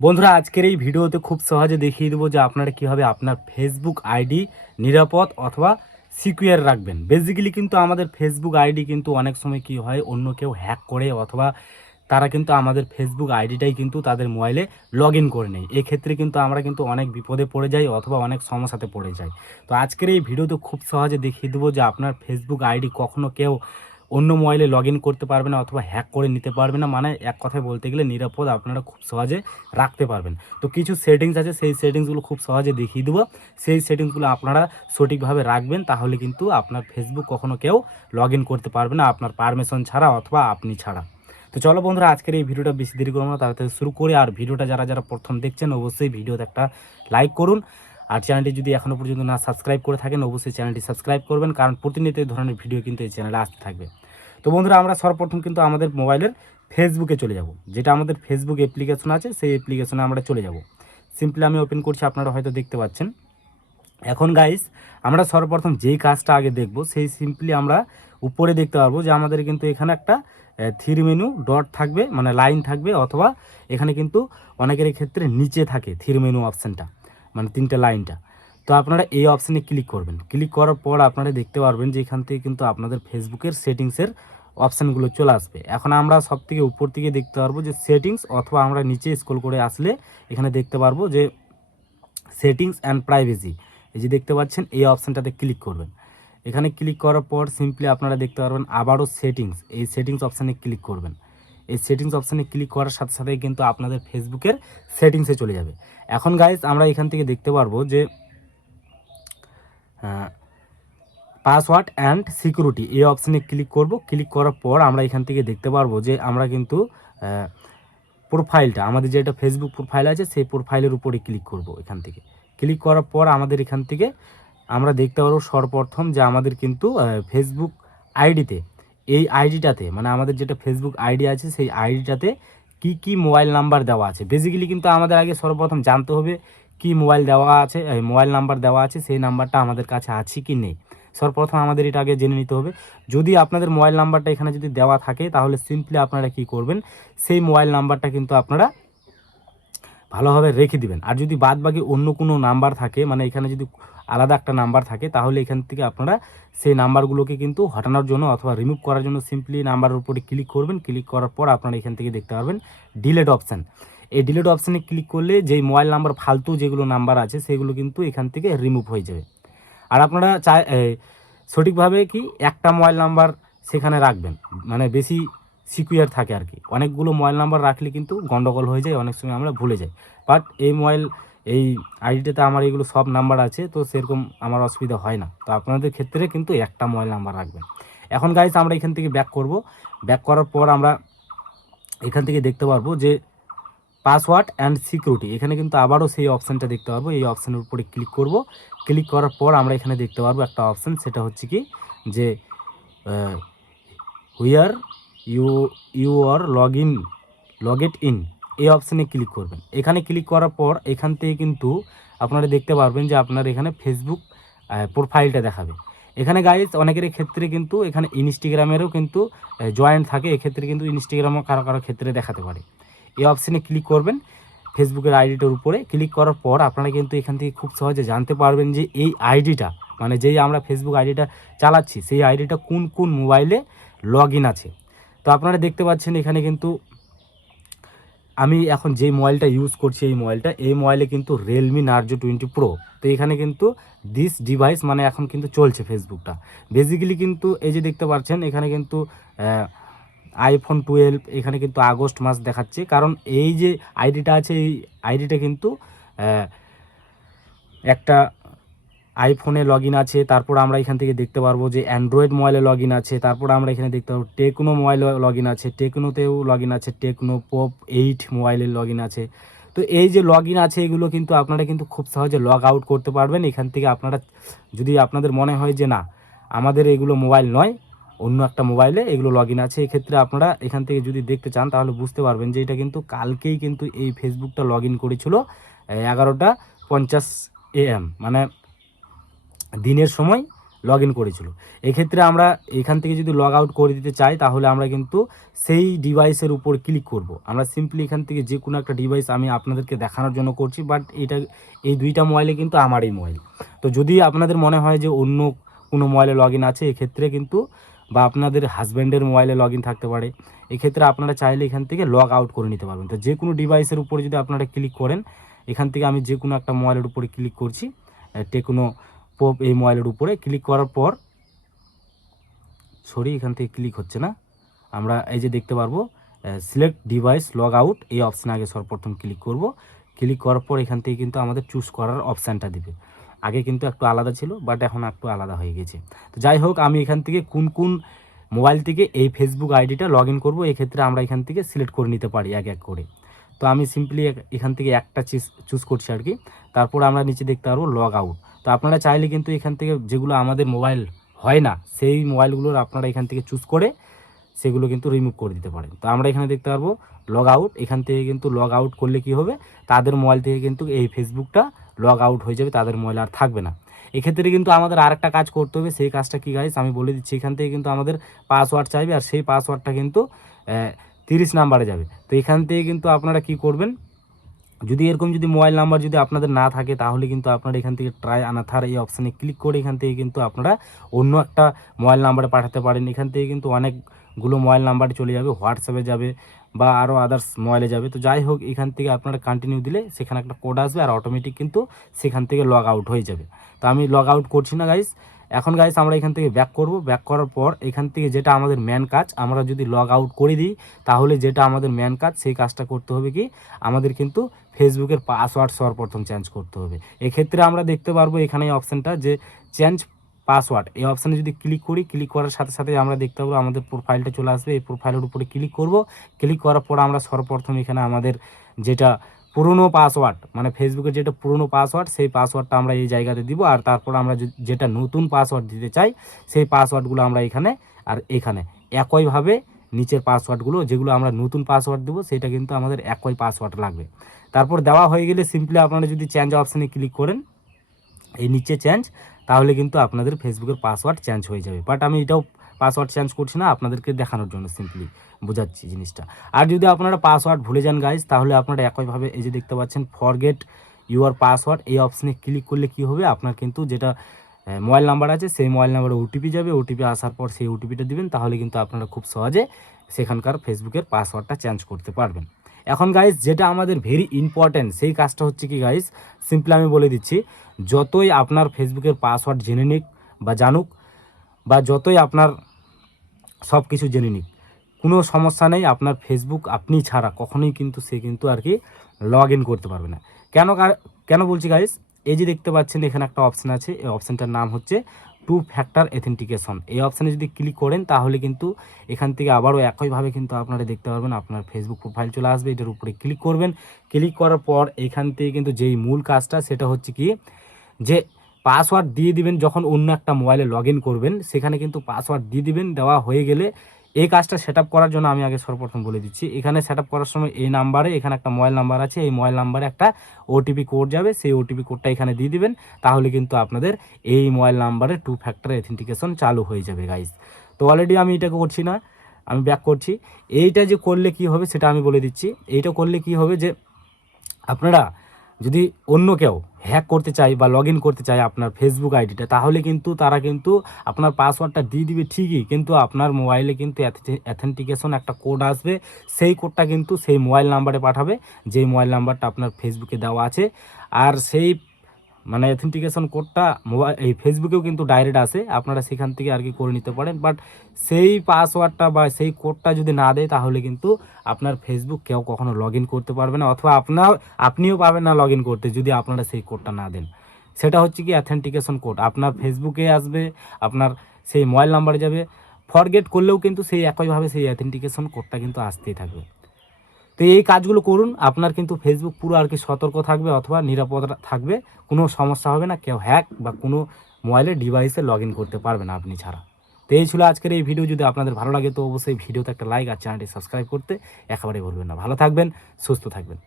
বন্ধুরা, আজকের এই ভিডিওতে খুব সহজে দেখিয়ে দেবো যে আপনারা কীভাবে আপনার ফেসবুক আইডি নিরাপদ অথবা সিকিউর রাখবেন। বেসিক্যালি কিন্তু আমাদের ফেসবুক আইডি কিন্তু অনেক সময় কি হয়, অন্য কেউ হ্যাক করে অথবা তারা কিন্তু আমাদের ফেসবুক আইডিটাই কিন্তু তাদের মোবাইলে লগ ইন করে নেয়। এক্ষেত্রে কিন্তু আমরা কিন্তু অনেক বিপদে পড়ে যাই অথবা অনেক সমস্যাতে পড়ে যাই। তো আজকের এই ভিডিওতে খুব সহজে দেখিয়ে দেবো যে আপনার ফেসবুক আইডি কখনো কেউ অন্য মোবাইলে লগ ইন করতে পারবে না অথবা হ্যাক করে নিতে পারবে না। মানে এক কথায় বলতে গেলে নিরাপদ আপনারা খুব সহজে রাখতে পারবেন। তো কিছু সেটিংস আছে, সেই সেটিংসগুলো খুব সহজে দেখিয়ে দেবো। সেই সেটিংসগুলো আপনারা সঠিকভাবে রাখবেন, তাহলে কিন্তু আপনার ফেসবুক কখনো কেউ লগ ইন করতে পারবে না আপনার পারমিশন ছাড়া অথবা আপনি ছাড়া। তো চলো বন্ধুরা, আজকের এই ভিডিওটা বেশি দেরি করবো না, তাড়াতাড়ি শুরু করি। আর ভিডিওটা যারা যারা প্রথম দেখছেন অবশ্যই ভিডিওতে একটা লাইক করুন। আর চ্যানেলটি যদি এখনও পর্যন্ত না সাবস্ক্রাইব করে থাকেন অবশ্যই চ্যানেলটি সাবস্ক্রাইব করবেন, কারণ প্রতিনিয়ত এই ধরনের ভিডিও কিন্তু এই চ্যানেলে আসতে থাকবে। তো বন্ধুরা, আমরা সর্বপ্রথম কিন্তু আমাদের মোবাইলের ফেসবুকে চলে যাব। যেটা আমাদের ফেসবুক অ্যাপ্লিকেশন আছে সেই অ্যাপ্লিকেশনে আমরা চলে যাব। সিম্পলি আমি ওপেন করছি, আপনারা হয়তো দেখতে পাচ্ছেন। এখন গাইস, আমরা সর্বপ্রথম যেই কাজটা আগে দেখব, সেই সিম্পলি আমরা উপরে দেখতে পারবো যে আমাদের কিন্তু এখানে একটা থ্রি মেনু ডট থাকবে, মানে লাইন থাকবে, অথবা এখানে কিন্তু অনেকের ক্ষেত্রে নিচে থাকে থ্রি মেনু অপশানটা, মানে তিনটে লাইনটা। তো আপনারা এই অপশানে ক্লিক করবেন। ক্লিক করার পর আপনারা দেখতে পারবেন যে এখান থেকে কিন্তু আপনাদের ফেসবুকের সেটিংসের অপশানগুলো চলে আসবে। এখন আমরা সব থেকে উপর থেকে দেখতে পারবো যে সেটিংস, অথবা আমরা নিচে স্ক্রল করে আসলে এখানে দেখতে পারবো যে সেটিংস অ্যান্ড প্রাইভেসি। এই যে দেখতে পাচ্ছেন, এই অপশানটাতে ক্লিক করবেন। এখানে ক্লিক করার পর সিম্পলি আপনারা দেখতে পারবেন আবারও সেটিংস, এই সেটিংস অপশানে ক্লিক করবেন। এই সেটিংস অপশানে ক্লিক করার সাথে সাথে কিন্তু আপনাদের ফেসবুকের সেটিংসে চলে যাবে। এখন গাইজ, আমরা এখান থেকে দেখতে পারবো যে পাসওয়ার্ড অ্যান্ড সিকিউরিটি, এই অপশানে ক্লিক করব। ক্লিক করার পর আমরা এখান থেকে দেখতে পারবো যে আমরা কিন্তু প্রোফাইলটা, আমাদের যেটা ফেসবুক প্রোফাইল আছে সেই প্রোফাইলের উপরে ক্লিক করব। এখান থেকে ক্লিক করার পর আমাদের এখান থেকে আমরা দেখতে পারবো সর্বপ্রথম যে আমাদের কিন্তু ফেসবুক আইডিতে, এই আইডিটাতে, মানে আমাদের যেটা ফেসবুক আইডি আছে সেই আইডিটাতে কি কি মোবাইল নাম্বার দেওয়া আছে। বেসিক্যালি কিন্তু আমাদের আগে সর্বপ্রথম জানতে হবে কি মোবাইল দেওয়া আছে, মোবাইল নাম্বার দেওয়া আছে, সেই নাম্বারটা আমাদের কাছে আছে কি নেই। সর্বপ্রথম আমাদের এটা আগে জেনে নিতে হবে। যদি আপনাদের মোবাইল নাম্বারটা এখানে যদি দেওয়া থাকে, তাহলে সিম্পলি আপনারা কি করবেন, সেই মোবাইল নাম্বারটা কিন্তু আপনারা ভালোভাবে রেখে দিবেন। আর যদি বাদ বাকি অন্য কোনো নাম্বার থাকে, মানে এখানে যদি আলাদা একটা নাম্বার থাকে, তাহলে এখান থেকে আপনারা সেই নাম্বারগুলোকে কিন্তু হটানোর জন্য অথবা রিমুভ করার জন্য সিম্পলি নাম্বারের উপরে ক্লিক করবেন। ক্লিক করার পর আপনারা এখান থেকে দেখতে পারবেন ডিলেট অপশান। এই ডিলেট অপশানে ক্লিক করলে যেই মোবাইল নাম্বার ফালতু যেগুলো নাম্বার আছে সেগুলো কিন্তু এখান থেকে রিমুভ হয়ে যাবে। আর আপনারা সঠিকভাবে কি একটা মোবাইল নাম্বার সেখানে রাখবেন, মানে বেশি সিকিউর থাকে আর কি। অনেকগুলো মোবাইল নাম্বার রাখলে কিন্তু গন্ডগোল হয়ে যায়, অনেক সময় আমরা ভুলে যাই। বাট এই আইডিটাতে আমার এগুলো সব নাম্বার আছে, তো সেরকম আমার অসুবিধা হয় না। তো আপনাদের ক্ষেত্রে কিন্তু একটা মোবাইল নাম্বার রাখবেন। এখন গাইস, আমরা এখান থেকে ব্যাক করব। ব্যাক করার পর আমরা এখান থেকে দেখতে পারবো যে পাসওয়ার্ড অ্যান্ড সিকিউরিটি, এখানে কিন্তু আবারও সেই অপশানটা দেখতে পারবো। এই অপশানের উপরে ক্লিক করব। ক্লিক করার পর আমরা এখানে দেখতে পারবো একটা অপশান, সেটা হচ্ছে কি যে হুইয়ার ইউ আর লগেট ইন, এই অপশানে ক্লিক করবেন। এখানে ক্লিক করার পর এখান থেকে কিন্তু আপনারা দেখতে পারবেন যে আপনার এখানে ফেসবুক প্রোফাইলটা দেখাবে। এখানে গাইজ অনেকের ক্ষেত্রে কিন্তু এখানে ইনস্টাগ্রামেরও কিন্তু জয়েন্ট থাকে, এক্ষেত্রে কিন্তু ইনস্টাগ্রামও কারো কারো ক্ষেত্রে দেখাতে পারে। এই অপশানে ক্লিক করবেন ফেসবুকের আইডিটার উপরে। ক্লিক করার পর আপনারা কিন্তু এখান থেকে খুব সহজে জানতে পারবেন যে এই আইডিটা, মানে যেই আমরা ফেসবুক আইডিটা চালাচ্ছি সেই আইডিটা কোন কোন মোবাইলে লগ ইন আছে। তো আপনারা দেখতে পাচ্ছেন এখানে কিন্তু আমি এখন যেই মোবাইলটা ইউজ করছি, এই মোবাইলে কিন্তু রিয়েলমি নার্জো 20 প্রো। তো এখানে কিন্তু দিস ডিভাইস, মানে এখন কিন্তু চলছে ফেসবুকটা। বেসিক্যালি কিন্তু এই যে দেখতে পাচ্ছেন এখানে কিন্তু আইফোন 12 এখানে কিন্তু আগস্ট মাস দেখাচ্ছে, কারণ এই যে আইডিটা আছে এই আইডিটা কিন্তু একটা আইফোনে লগ ইন আছে। তারপর আমরা এখান থেকে দেখতে পারবো যে অ্যান্ড্রয়েড মোবাইলে লগ ইন আছে। তারপর আমরা এখানে দেখতে পারবো টেকনো মোবাইলে লগ ইন আছে, টেকনোতেও লগ ইন আছে, টেকনো পপ 8 মোবাইলে লগ ইন আছে। তো এই যে লগ ইন আছে এগুলো কিন্তু আপনারা কিন্তু খুব সহজে লগ আউট করতে পারবেন এখান থেকে। আপনারা যদি আপনাদের মনে হয় যে না আমাদের এগুলো মোবাইল নয়, অন্য একটা মোবাইলে এগুলো লগ ইন আছে, এক্ষেত্রে আপনারা এখান থেকে যদি দেখতে চান তাহলে বুঝতে পারবেন যে এটা কিন্তু কালকেই কিন্তু এই ফেসবুকটা লগ ইন করেছিল 11টা 50 AM, মানে দিনের সময় লগ ইন করেছিল। এক্ষেত্রে আমরা এখান থেকে যদি লগ আউট করে দিতে চাই তাহলে আমরা কিন্তু সেই ডিভাইসের উপর ক্লিক করব। আমরা সিম্পলি এখান থেকে যে কোনো একটা ডিভাইস আমি আপনাদেরকে দেখানোর জন্য করছি, বাট এই দুইটা মোবাইলে কিন্তু আমারই মোবাইল। তো যদি আপনাদের মনে হয় যে অন্য কোনো মোবাইলে লগ ইন আছে এক্ষেত্রে কিন্তু, বা আপনাদের হাজব্যান্ডের মোবাইলে লগ ইন থাকতে পারে, এক্ষেত্রে আপনারা চাইলে এখান থেকে লগ আউট করে নিতে পারবেন। তো যে কোনো ডিভাইসের উপরে যদি আপনারা ক্লিক করেন, এখান থেকে আমি যে কোনো একটা মোবাইলের উপরে ক্লিক করছি, টেকনো পপ এই মোবাইলের উপরে ক্লিক করার পর এখান থেকে ক্লিক হচ্ছে না, আমরা এই যে দেখতে পারবো সিলেক্ট ডিভাইস লগ আউট, এই অপশানে আগে সর্বপ্রথম ক্লিক করব। ক্লিক করার পর এখান থেকে কিন্তু আমাদের চুজ করার অপশানটা দিবে। আগে কিন্তু একটু আলাদা ছিল, বাট এখন একটু আলাদা হয়ে গেছে। তো যাই হোক, আমি এখান থেকে কোন মোবাইল থেকে এই ফেসবুক আইডিটা লগ ইন করবো, এক্ষেত্রে আমরা এখান থেকে সিলেক্ট করে নিতে পারি এক এক করে। তো আমি সিম্পলি এখান থেকে একটা চুজ করছি আর কি। তারপর আমরা নিচে দেখতে পারবো লগ আউট। তো আপনারা চাইলে কিন্তু এখান থেকে যেগুলো আমাদের মোবাইল হয় না সেই মোবাইলগুলোর আপনারা এখান থেকে চুজ করে সেগুলো কিন্তু রিমুভ করে দিতে পারেন। তো আমরা এখানে দেখতে পারবো লগ আউট। এখান থেকে কিন্তু লগ আউট করলে কি হবে, তাদের মোবাইল থেকে কিন্তু এই ফেসবুকটা লগ আউট হয়ে যাবে, তাদের মোবাইল আর থাকবে না। এক্ষেত্রে কিন্তু আমাদের আরেকটা কাজ করতে হবে। সেই কাজটা কি গাইস আমি বলে দিচ্ছি। এখান থেকে কিন্তু আমাদের পাসওয়ার্ড চাইবে, আর সেই পাসওয়ার্ডটা কিন্তু 30 নাম্বারে যাবে। তো এখান থেকে কিন্তু আপনারা কি করবেন, যদি এরকম যদি মোবাইল নাম্বার যদি আপনাদের না থাকে তাহলে কিন্তু আপনারা এখান থেকে ট্রাই আনাথার এই অপশানে ক্লিক করে এখান থেকে কিন্তু আপনারা অন্য একটা মোবাইল নাম্বারে পাঠাতে পারেন। এখান থেকে কিন্তু অনেকগুলো মোবাইল নাম্বার চলে যাবে, হোয়াটসঅ্যাপে যাবে বা আরও আদার্স মোবাইলে যাবে। তো যাই হোক, এখান থেকে আপনারা কন্টিনিউ দিলে সেখানে একটা কোড আসবে আর অটোমেটিক কিন্তু সেখান থেকে লগ আউট হয়ে যাবে। তো আমি লগ আউট করছি না গাইস। এখন গাইস আমরা এখান থেকে ব্যাক করব। ব্যাক করার পর এখান থেকে যেটা আমাদের মেন কাজ, আমরা যদি লগ আউট করে দিই তাহলে যেটা আমাদের মেন কাজ সেই কাজটা করতে হবে কি, আমাদের কিন্তু ফেসবুকের পাসওয়ার্ড সর্বপ্রথম চেঞ্জ করতে হবে। এক্ষেত্রে আমরা দেখতে পারবো এখানে এই অপশানটা যে চেঞ্জ পাসওয়ার্ড, এই অপশানে যদি ক্লিক করি, ক্লিক করার সাথে সাথে আমরা দেখতে পাবো আমাদের প্রোফাইলটা চলে আসবে। এই প্রোফাইলের উপরে ক্লিক করব। ক্লিক করার পর আমরা সর্বপ্রথম এখানে আমাদের যেটা পুরনো পাসওয়ার্ড, মানে ফেসবুকের যেটা পুরনো পাসওয়ার্ড, সেই পাসওয়ার্ডটা আমরা এই জায়গাতে দিব। আর তারপর আমরা যেটা নতুন পাসওয়ার্ড দিতে চাই সেই পাসওয়ার্ডগুলো আমরা এখানে আর এখানে একইভাবে নিচের পাসওয়ার্ডগুলো যেগুলো আমরা নতুন পাসওয়ার্ড দেবো সেটা কিন্তু আমাদের একই পাসওয়ার্ড লাগবে। তারপর দেওয়া হয়ে গেলে সিম্পলি আপনারা যদি চেঞ্জ অপশানে ক্লিক করেন, এই নিচে চেঞ্জ, তাহলে কিন্তু আপনাদের ফেসবুকের পাসওয়ার্ড চেঞ্জ হয়ে যাবে। বাট আমি এটাও পাসওয়ার্ড চেঞ্জ করছি না, আপনাদেরকে দেখানোর জন্য সিম্পলি বোঝাচ্ছি জিনিসটা। আর যদি আপনারা পাসওয়ার্ড ভুলে যান গাইজ, তাহলে আপনারা একইভাবে এই যে দেখতে পাচ্ছেন ফরগেট ইউর পাসওয়ার্ড, এই অপশানে ক্লিক করলে কি হবে, আপনার কিন্তু যেটা মোবাইল নাম্বার আছে সেই মোবাইল নাম্বারে ওটিপি যাবে। ওটিপি আসার পর সেই ওটিপিটা দিবেন, তাহলে কিন্তু আপনারা খুব সহজে সেখানকার ফেসবুকের পাসওয়ার্ডটা চেঞ্জ করতে পারবেন। এখন গাইজ যেটা আমাদের ভেরি ইম্পর্ট্যান্ট সেই কাজটা হচ্ছে কি গাইজ, সিম্পলি আমি বলে দিচ্ছি। যতই আপনার ফেসবুকের পাসওয়ার্ড জেনে নিক বা জানুক, বা যতই আপনার সব কিছু জেনে নিক, কোনো সমস্যা নেই, আপনার ফেসবুক আপনি ছাড়া কখনোই কিন্তু সে কিন্তু আর কি লগ ইন করতে পারবে না। কেন বলছি গাইজ, এই যে দেখতে পাচ্ছেন এখানে একটা অপশান আছে, এই অপশানটার নাম হচ্ছে 2 ফ্যাক্টর অথেন্টিকেশন। এই অপশানে যদি ক্লিক করেন তাহলে কিন্তু এখান থেকে আবারও একইভাবে কিন্তু আপনারা দেখতে পারবেন আপনার ফেসবুক প্রোফাইল চলে আসবে। এটার উপরে ক্লিক করবেন। ক্লিক করার পর এখান থেকে কিন্তু যেই মূল কাজটা সেটা হচ্ছে কি, যে পাসওয়ার্ড দিয়ে দিবেন। যখন অন্য একটা মোবাইলে লগ ইন করবেন সেখানে কিন্তু পাসওয়ার্ড দিয়ে দিবেন। দেওয়া হয়ে গেলে এই কাজটা সেট আপ করার জন্য আমি আগে সর্বপ্রথম বলে দিচ্ছি, এখানে সেট আপ করার সময় এই নাম্বারে এখানে একটা মোবাইল নাম্বার আছে, এই মোবাইল নাম্বারে একটা ওটিপি কোড যাবে, সেই ওটিপি কোডটা এখানে দিয়ে দিবেন। তাহলে কিন্তু আপনাদের এই মোবাইল নাম্বারে 2 ফ্যাক্টর অথেন্টিকেশন চালু হয়ে যাবে গাইজ। তো অলরেডি আমি এটাকে করছি না, আমি ব্যাক করছি। এইটা যে করলে কি হবে সেটা আমি বলে দিচ্ছি। এইটা করলে কি হবে, যে আপনারা যদি অন্য কেউ হ্যাক করতে চায় বা লগ ইন করতে চায় আপনার ফেসবুক আইডিটা, তাহলে কিন্তু তারা কিন্তু আপনার পাসওয়ার্ডটা দিয়ে দিবে ঠিকই, কিন্তু আপনার মোবাইলে কিন্তু অথেন্টিকেশন একটা কোড আসবে। সেই কোডটা কিন্তু সেই মোবাইল নাম্বারে পাঠাবে, যেই মোবাইল নাম্বারটা আপনার ফেসবুকে দেওয়া আছে। আর সেই মানে অথেন্টিকেশন কোডটা এই ফেসবুকেও কিন্তু ডাইরেক্ট আসে, আপনারা সেখান থেকে আর কি করে নিতে পারেন। বাট সেই পাসওয়ার্ডটা বা সেই কোডটা যদি না দেয় তাহলে কিন্তু আপনার ফেসবুক কেউ কখনো লগ ইন করতে পারবে না, অথবা আপনিও পাবেন না লগ ইন করতে যদি আপনারা সেই কোডটা না দেন। সেটা হচ্ছে কি অথেন্টিকেশন কোড আপনার ফেসবুকে আসবে, আপনার সেই মোবাইল নাম্বারে যাবে। ফরগেট করলেও কিন্তু সেই একইভাবে সেই অথেন্টিকেশন কোডটা কিন্তু আসতেই থাকবে। তো এই কাজগুলো করুন, আপনার কিন্তু ফেসবুক পুরো আর কি সতর্ক থাকবে অথবা নিরাপদ থাকবে, কোনো সমস্যা হবে না, কেউ হ্যাক বা কোনো মোবাইলের ডিভাইসে লগ ইন করতে পারবে না আপনি ছাড়া। তো এই ছিল আজকের এই ভিডিও। যদি আপনাদের ভালো লাগে তো অবশ্যই ভিডিওতে একটা লাইক আর চ্যানেলটি সাবস্ক্রাইব করতে একেবারেই ভুলবেন না। ভালো থাকবেন, সুস্থ থাকবেন।